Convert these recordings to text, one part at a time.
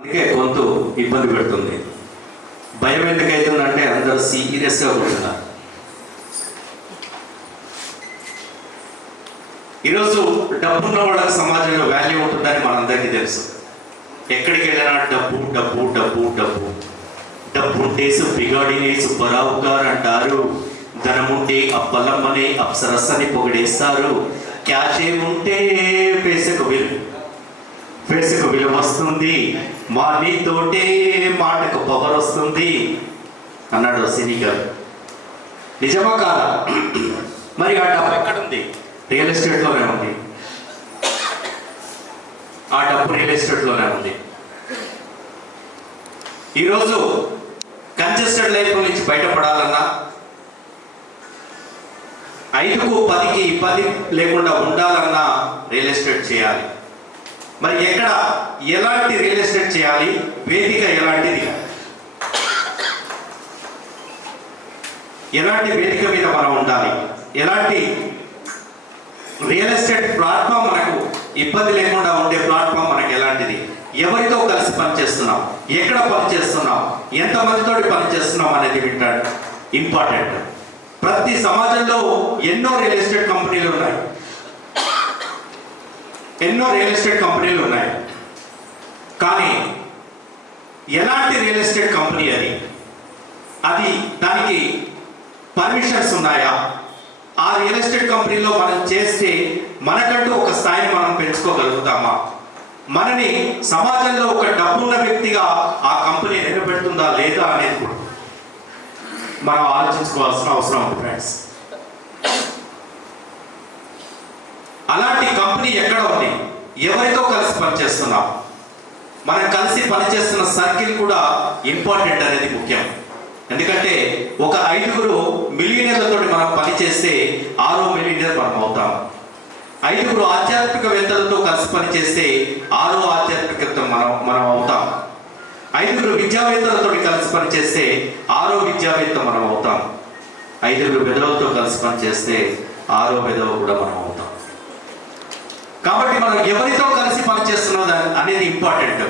అందుకే గొంతు ఇబ్బంది పెడుతుంది. భయం ఎందుకైతుందంటే అందరూ సీరియస్గా ఉంటున్నారు. ఈరోజు డబ్బున్న వాళ్ళకి సమాజంలో వాల్యూ ఉంటుందని మనందరికీ తెలుసు. ఎక్కడికి వెళ్ళినా డబ్బు డబ్బు డబ్బు డబ్బు డబ్బుంటేసు బిగాడినేసు బరావుగారు అంటారు. ధనముంటే అప్పలమ్మనే అప్సరస్సని పొగిడేస్తారు. క్యాష్ ఏముంటే పేసకు విలువ వస్తుంది. మనీతోటే మాటకు పవర్ వస్తుంది అన్నాడు సినీ గారు. నిజమా కాదా? మరి ఆ డబ్బు ఎక్కడుంది? రియల్ ఎస్టేట్లోనే ఉంది. ఆ డబ్బు రియల్ ఎస్టేట్లోనే ఉంది. ఈరోజు కంజెస్టెడ్ లైఫ్ నుంచి బయటపడాలన్నా, 5కు 10కి ఇబ్బంది లేకుండా ఉండాలన్నా రియల్ ఎస్టేట్ చేయాలి. మరి ఎక్కడ ఎలాంటి రియల్ ఎస్టేట్ చేయాలి? వేదిక ఎలాంటిది? ఎలాంటి వేదిక మీద మనం ఉండాలి? ఎలాంటి రియల్ ఎస్టేట్ ప్లాట్ఫామ్ మనకు ఇబ్బంది లేకుండా ఉండే ప్లాట్ఫామ్ మనకు ఎలాంటిది? ఎవరితో కలిసి పనిచేస్తున్నాం, ఎక్కడ పనిచేస్తున్నాం, ఎంతమందితో పనిచేస్తున్నాం అనేది వింటాడు ఇంపార్టెంట్. ప్రతి సమాజంలో ఎన్నో రియల్ ఎస్టేట్ కంపెనీలు ఉన్నాయి. కానీ ఎలాంటి రియల్ ఎస్టేట్ కంపెనీ అది దానికి పర్మిషన్స్ ఉన్నాయా? ఆ రియల్ ఎస్టేట్ కంపెనీలో మనం చేస్తే మనకంటూ ఒక స్థాయిని మనం పెంచుకోగలుగుతామా? మనని సమాజంలో ఒక డబ్బున్న వ్యక్తిగా ఆ కంపెనీ నిలబెడుతుందా లేదా అనేది కూడా మనం ఆలోచించుకోవాల్సిన అవసరం ఉంది ఫ్రెండ్స్. అలాంటి కంపెనీ ఎక్కడ ఉంది? ఎవరితో కలిసి పనిచేస్తున్నాం? మనం కలిసి పనిచేస్తున్న సర్కిల్ కూడా ఇంపార్టెంట్ అనేది ముఖ్యం. ఎందుకంటే ఒక 5గురు మిలియనర్లతో మనం పనిచేస్తే 6వ మిలియనర్ మనం అవుతాం. 5గురు ఆధ్యాత్మికవేత్తలతో కలిసి పనిచేస్తే 6వ ఆధ్యాత్మికత మనం అవుతాం. 5గురు విద్యావేత్తలతో కలిసి పనిచేస్తే 6వ విద్యావేత్త మనం అవుతాం. 5గురు విధవలతో కలిసి పనిచేస్తే 6వ విధవ కూడా మనం అవుతాం. కాబట్టి మనం ఎవరితో కలిసి పనిచేస్తున్నది అనేది ఇంపార్టెంట్.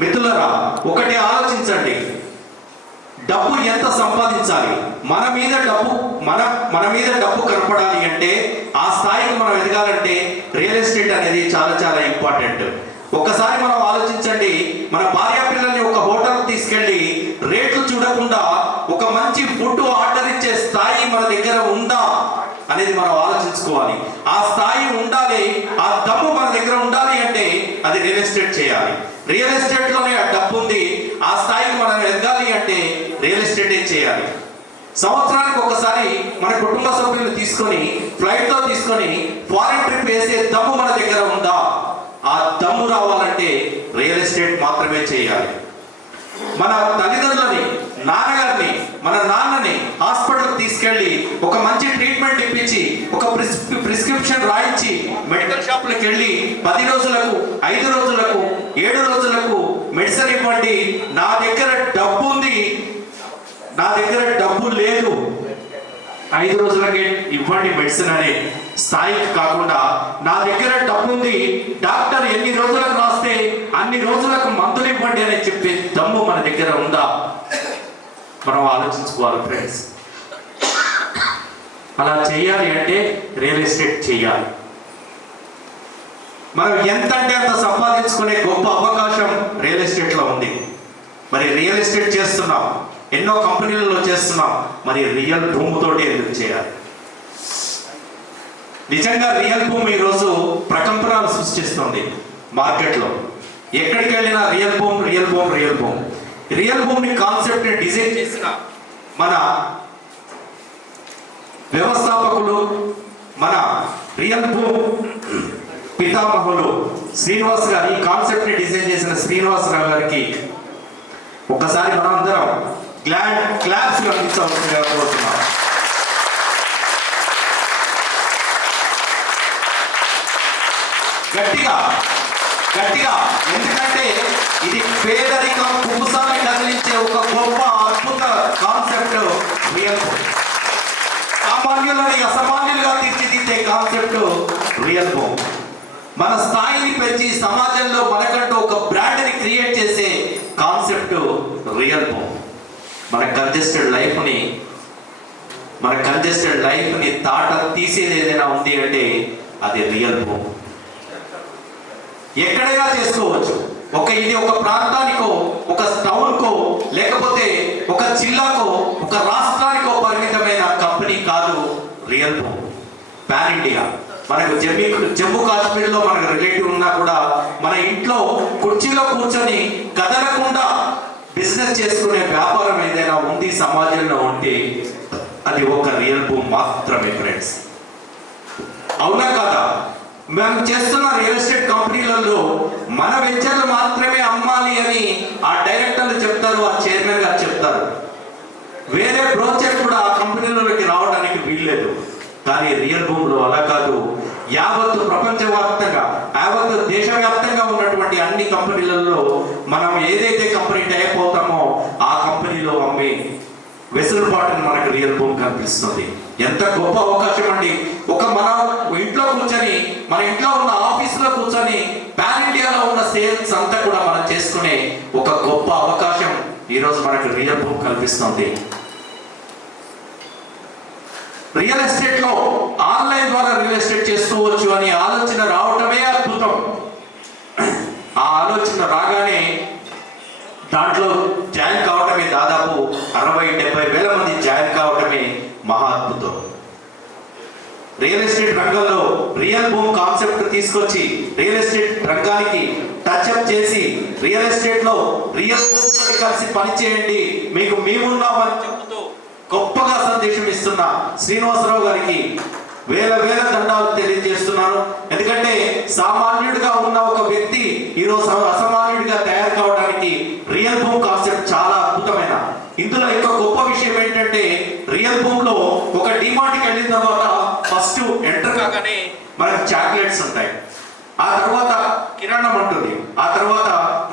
మిత్రులారా, ఒకటి ఆలోచించండి. డబ్బు ఎంత సంపాదించాలి? మన మీద డబ్బు కనపడాలి అంటే, ఆ స్థాయికి మనం ఎదగాలంటే రియల్ ఎస్టేట్ అనేది చాలా చాలా ఇంపార్టెంట్. ఒక్కసారి మనం ఆలోచించండి. మన భార్య పిల్లల్ని ఒక హోటల్ తీసుకెళ్ళి రేట్లు చూడకుండా ఒక మంచి ఫుడ్ ఆర్డర్ ఇచ్చే స్థాయి మన దగ్గర ఉందా అనేది మనం ఆలోచించుకోవాలి. ఆ స్థాయి ఉండాలి, ఆ డబ్బు మన దగ్గర ఉండాలి అంటే అది రియల్ ఎస్టేట్ చేయాలి. రియల్ ఎస్టేట్ లోనే ఆ డబ్బు ఉంది. ఆ స్థాయికి మనం ఎదగాలి అంటే రియల్ ఎస్టేటే చేయాలి. సంవత్సరానికి ఒకసారి మన కుటుంబ సభ్యులను తీసుకొని ఫ్లైట్తో తీసుకొని ఫారెన్ ట్రిప్ వేసే దమ్ము మన దగ్గర ఉందా? ఆ దమ్ము రావాలంటే రియల్ ఎస్టేట్ మాత్రమే చేయాలి. మన తల్లిదండ్రులని, నాన్నగారిని, మన నాన్నని హాస్పిటల్కి తీసుకెళ్ళి ఒక మంచి ట్రీట్మెంట్ ఇప్పించి, ఒక ప్రిస్క్రిప్షన్ రాయించి మెడికల్ షాప్లకు వెళ్ళి 10 రోజులకు, 5 రోజులకు, 7 రోజులకు మెడిసిన్ ఇవ్వండి. నా దగ్గర డబ్బు ఉంది, నా దగ్గర డబ్బు లేదు, 5 రోజులకే ఇవ్వండి మెడిసిన్ అనే స్థాయికి కాకుండా, నా దగ్గర డబ్బు ఉంది, డాక్టర్ ఎన్ని రోజులకు రాస్తే అన్ని రోజులకు మందులు ఇవ్వండి అని చెప్పే దమ్ము మన దగ్గర ఉందా? మనం ఆలోచించుకోవాలి ఫ్రెండ్స్. అలా చేయాలి అంటే రియల్ ఎస్టేట్ చేయాలి. మనం ఎంత అంటే అంత సంపాదించుకునే గొప్ప అవకాశం రియల్ ఎస్టేట్లో ఉంది. మరి రియల్ ఎస్టేట్ చేస్తున్నాం, ఎన్నో కంపెనీలలో చేస్తున్నాం. మరి రియల్ భూమితోటి ఎందుకు చేయాలి? నిజంగా రియల్ భూమి ఈరోజు ప్రకంపనలు సృష్టిస్తుంది మార్కెట్లో. ఎక్కడికి వెళ్ళినా రియల్ భూమి, రియల్ భూమి, రియల్ భూమి. రియల్ భూమిని కాన్సెప్ట్ డిజైన్ చేసిన మన వ్యవస్థాపకులు, మన రియల్ భూమి పితామహులు శ్రీనివాస్ గారు, ఈ కాన్సెప్ట్ ని డిజైన్ చేసిన శ్రీనివాసరావు గారికి ఒకసారి మనం అందరం క్లాప్స్ అందించవలసిందిగా కోరుతున్నాం. గట్టిగా ఎందుకంటే ఇది పేదరికం కుపుసాన్ని కదిలించే ఒక గొప్ప అద్భుత కాన్సెప్ట్ రియల్ భూమి. సామాన్యులని అసామాన్యులుగా తీర్చిదిద్దే కాన్సెప్ట్ రియల్ భూమి. మన స్థాయిని పెంచి సమాజంలో మనకంటూ ఒక బ్రాండ్ని క్రియేట్ చేసే రియల్ భూమ్. మన కంజెస్టెడ్ లైఫ్ని తాట తీసేది ఏదైనా ఉంది అంటే అది రియల్ భూమ్. ఎక్కడైనా చేసుకోవచ్చు. ఇది ఒక ప్రాంతానికో, ఒక టౌన్కో, లేకపోతే ఒక జిల్లాకో, ఒక రాష్ట్రానికో పరిమితమైన కంపెనీ కాదు రియల్ భూమ్. Pan India. మనకు జమ్మూ కాశ్మీర్లో మనకు రిలేటివ్ ఉన్నా కూడా మన ఇంట్లో కుర్చీలో కూర్చొని కదలకుండా బిజినెస్ చేసుకునే వ్యాపారం ఏదైనా ఉంది సమాజంలో ఉంటే అది ఒక రియల్ భూమ్ మాత్రమే ఫ్రెండ్స్. అవునా కదా? మేము చేస్తున్న రియల్ ఎస్టేట్ కంపెనీలలో మన వెంచర్లు మాత్రమే అమ్మాలి అని ఆ డైరెక్టర్లు చెప్తారు, ఆ చైర్మన్ గారు చెప్తారు. వేరే బ్రోచర్ కూడా ఆ కంపెనీలలోకి రావడానికి వీల్లేదు. కానీ రియల్ భూమిలో అలా కాదు. యావత్తు ప్రపంచవ్యాప్తంగా, యావత్తు దేశవ్యాప్తంగా ఉన్నటువంటి అన్ని కంపెనీలలో మనం ఏదైతే కంపెనీ టైప్ అవుతామో ఆ కంపెనీలో అమ్మే వెసులుబాటును మనకు రియల్ భూమి కనిపిస్తుంది. ఎంత గొప్ప అవకాశం అండి. మన ఇంట్లో కూర్చొని, మన ఇంట్లో ఉన్న ఆఫీసులో కూర్చొని పాన్ ఇండియాలో ఉన్న సేల్స్ అంతా కూడా మనం చేసుకునే ఒక గొప్ప అవకాశం ఈరోజు మనకు రియల్ భూమి కల్పిస్తుంది. రియల్ ఎస్టేట్ లో ఆన్లైన్ ద్వారా రియల్ ఎస్టేట్ చేసుకోవచ్చు అని ఆలోచన రావటమే అద్భుతం. ఆ ఆలోచన రాగానే దాంట్లో జాయిన్ కావటమే, దాదాపు 60-70 వేల మంది జాయిన్ కావటమే మహా అద్భుతం. రియల్ ఎస్టేట్ రంగంలో రియల్ భూమ్ కాన్సెప్ట్ తీసుకొచ్చి రియల్ ఎస్టేట్ రంగానికి టచ్అప్ చేసి రియల్ ఎస్టేట్ లో రియల్ భూమ్ కలిసి పనిచేయండి, మీకు మేమున్నామని చెబుతూ గొప్పగా సందేశం ఇస్తున్న శ్రీనివాసరావు గారికి వేల దండాలు తెలియజేస్తున్నాను. ఎందుకంటే సామాన్యుడిగా ఉన్న ఒక వ్యక్తి ఈరోజు అసామాన్యుడిగా తయారు కావడానికి రియల్ భూమ్ కాన్సెప్ట్ చాలా అద్భుతమైన. ఇందులో ఇంకా గొప్ప విషయం ఏంటంటే రియల్ భూమ్ లో ఒక డిమార్ట్కి వెళ్ళిన తర్వాత ఫస్ట్ ఎంటర్ కాగానే మనకి చాక్లెట్స్ ఉంటాయి, ఆ తర్వాత కిరాణం ఉంటుంది, ఆ తర్వాత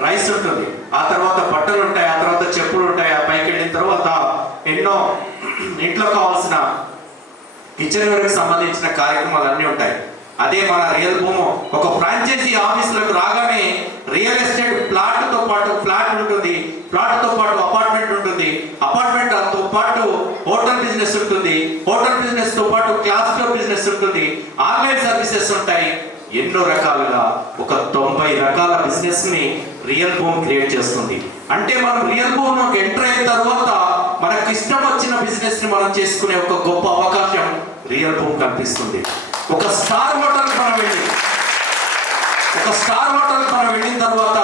రైస్ ఉంటుంది, ఆ తర్వాత బట్టలు ఉంటాయి, ఆ తర్వాత చెప్పులు ఉంటాయి. ఆ పైకి వెళ్ళిన తర్వాత ఎన్నో ఇంట్లో కావాల్సిన కిచెన్ వేర్కి సంబంధించిన కార్యక్రమాలు అన్నీ ఉంటాయి. అదే మన రియల్ భూమ్ ఒక ఫ్రాంచైజీ ఆఫీసులకు రాగానే రియల్ ఎస్టేట్ ప్లాట్తో పాటు ఫ్లాట్ ఉంటుంది, ప్లాట్తో పాటు అపార్ట్మెంట్ ఉంటుంది, అపార్ట్మెంట్తో పాటు హోటల్ బిజినెస్ ఉంటుంది, హోటల్ బిజినెస్ తో పాటు క్లాస్ ఫ్లోర్ బిజినెస్ ఉంటుంది, ఆన్లైన్ సర్వీసెస్ ఉంటాయి. ఎన్నో రకాలుగా ఒక 90 రకాల బిజినెస్ ని రియల్ భూమ్ క్రియేట్ చేస్తుంది. అంటే మనం రియల్ భూమ్ లోకి ఎంటర్ అయిన తర్వాత మనకు ఇష్టం వచ్చిన బిజినెస్ ని మనం చేసుకునే ఒక గొప్ప అవకాశం రియల్ భూమ్ కనిపిస్తుంది. ఒక స్టార్ హోటల్ మనం వెళ్ళిన తర్వాత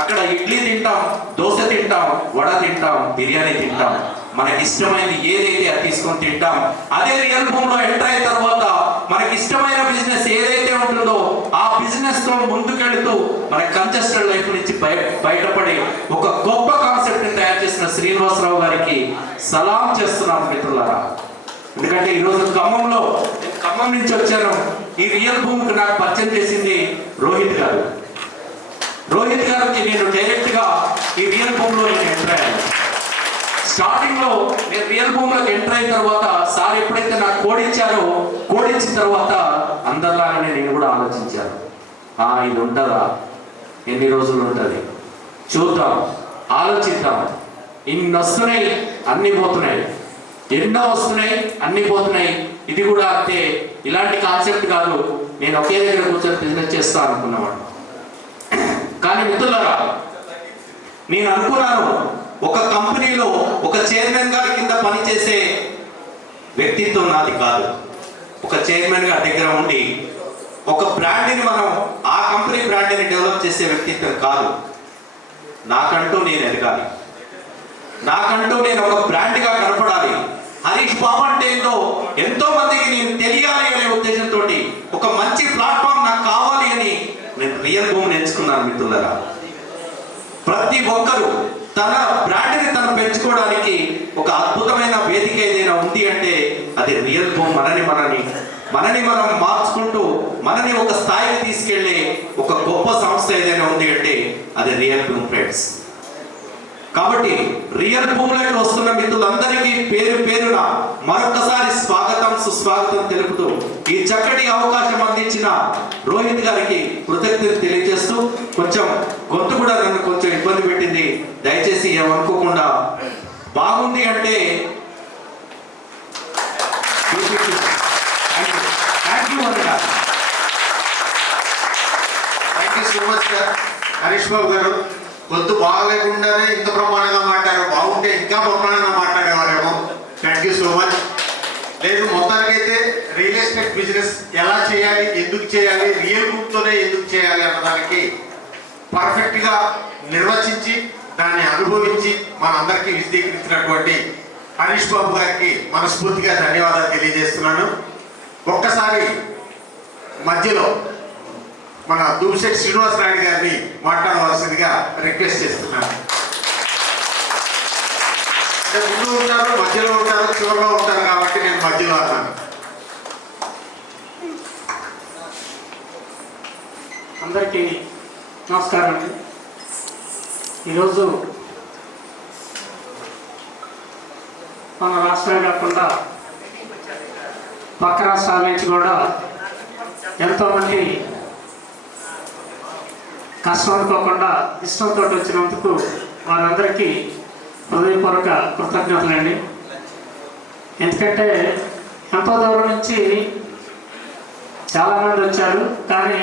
అక్కడ ఇడ్లీ తింటాం, దోశ తింటాం, వడ తింటాం, బిర్యానీ తింటాం, మనకి ఇష్టమైనది ఏదైతే అది తీసుకొని తింటాం. అదే రియల్ భూమ్ లో ఎంటర్ అయిన తర్వాత మనకి ఇష్టమైన బిజినెస్ ఏదైతే ఉంటుందో ఆ బిజినెస్ తో ముందుకెళ్తూ మన కంజెస్టెడ్ లైఫ్ నుంచి బయటపడి ఒక గొప్ప కాన్సెప్ట్ ని తయారు చేసిన శ్రీనివాసరావు గారికి సలాం చేస్తున్నాం మిత్రులారా. ఎందుకంటే ఈరోజు ఖమ్మం నుంచి వచ్చాను. ఈ రియల్ భూమికి నాకు పరిచయం చేసింది రోహిత్ గారికి నేను డైరెక్ట్ గా ఈ రియల్ భూమ్ లో నేను ఎంటర్ అయ్యాను. స్టార్టింగ్ లో నేను రియల్ భూమ్ లోకి ఎంటర్ అయిన తర్వాత సార్ ఎప్పుడైతే నాకు కోడ్ ఇచ్చిన తర్వాత అందరిలాగానే నేను కూడా ఆలోచించాను, ఇది ఉంటుందా, ఎన్ని రోజులు ఉంటుంది, చూద్దాం, ఆలోచిద్దాం. ఇన్ని వస్తున్నాయి, అన్ని పోతున్నాయి, ఎన్నో వస్తున్నాయి, అన్ని పోతున్నాయి. ఇది కూడా అంతే. ఇలాంటి కాన్సెప్ట్ కాదు, నేను ఒకే దగ్గర కూర్చొని బిజినెస్ చేస్తా అనుకున్నవాడు. కానీ మిత్రులారా, నేను అనుకున్నాను ఒక కంపెనీలో ఒక చైర్మన్ గారి కింద పనిచేసే వ్యక్తిత్వం నాది కాదు. ఒక చైర్మన్ గారి దగ్గర ఉండి ఒక బ్రాండ్ని మనం ఆ కంపెనీ బ్రాండ్ని డెవలప్ చేసే వ్యక్తిత్వం కాదు. నాకంటూ నేను ఎదగాలి, నాకంటూ నేను ఒక బ్రాండ్గా కనపడాలి. హరీష్ బాబు అంటే ఏంటో ఎంతో మందికి నేను తెలియాలి అనే ఉద్దేశంతో ఒక మంచి ప్లాట్ఫామ్ నాకు కావాలి అని నేను రియల్ భూమిని ఎంచుకున్నాను. మిత్రులారా, ప్రతి ఒక్కరూ తన బ్రాండ్ని తను పెంచుకోవడానికి ఒక అద్భుతమైన వేదిక ఏదైనా ఉంది అంటే అది రియల్ భూమ్. మనని మనం మార్చుకుంటూ మనని ఒక స్థాయికి తీసుకెళ్లే ఒక గొప్ప సంస్థ ఏదైనా ఉంది అంటే అది రియల్ భూమ్ ఫ్రెండ్స్. కాబట్టి రియల్ భూములకు వస్తున్న మిత్రులందరికీ పేరు పేరున మరొకసారి స్వాగతం సుస్వాగతం తెలుపుతూ ఈ చక్కటి అవకాశం అందించిన రోహిత్ గారికి కృతజ్ఞతలు తెలియజేస్తూ, కొంచెం గొంతు కూడా నన్ను కొంచెం ఇబ్బంది పెట్టింది, దయచేసి ఏమనుకోకుండా. బాగుంది అంటే థ్యాంక్ యూ అన్నగా. Thank you so much sir. Harish Babu garu గొంతు బాగాలేకుండానే ఇంత ప్రమాణంగా మాట్లాడారు, బాగుంటే ఇంకా ప్రమాణంగా మాట్లాడేవారేమో. Thank you so much. లేదు, మొత్తానికైతే రియల్ ఎస్టేట్ బిజినెస్ ఎలా చేయాలి, ఎందుకు చేయాలి, రియల్ గ్రూప్తోనే ఎందుకు చేయాలి అన్నదానికి పర్ఫెక్ట్గా నిర్వచించి దాన్ని అనుభవించి మనందరికీ విశదీకరించినటువంటి హరీష్ బాబు గారికి మనస్ఫూర్తిగా ధన్యవాదాలు తెలియజేస్తున్నాను. ఒక్కసారి మధ్యలో మన దుమ్మిశెట్టి శ్రీనివాస్ నాయుడు గారిని మాట్లాడవలసిందిగా రిక్వెస్ట్ చేస్తున్నాను. అంటే ముందు ఉంటారు, మధ్యలో ఉంటారు, చివరిలో ఉంటారు కాబట్టి నేను మధ్యలో అన్నాను. అందరికీ నమస్కారం అండి. ఈరోజు మన రాష్ట్రమే కాకుండా పక్క రాష్ట్రాల నుంచి కూడా ఎంతోమంది కష్టం అనుకోకుండా ఇష్టంతో వచ్చినందుకు వారందరికీ హృదయపూర్వక కృతజ్ఞతలండి. ఎందుకంటే ఎంతో దూరం నుంచి చాలామంది వచ్చారు, కానీ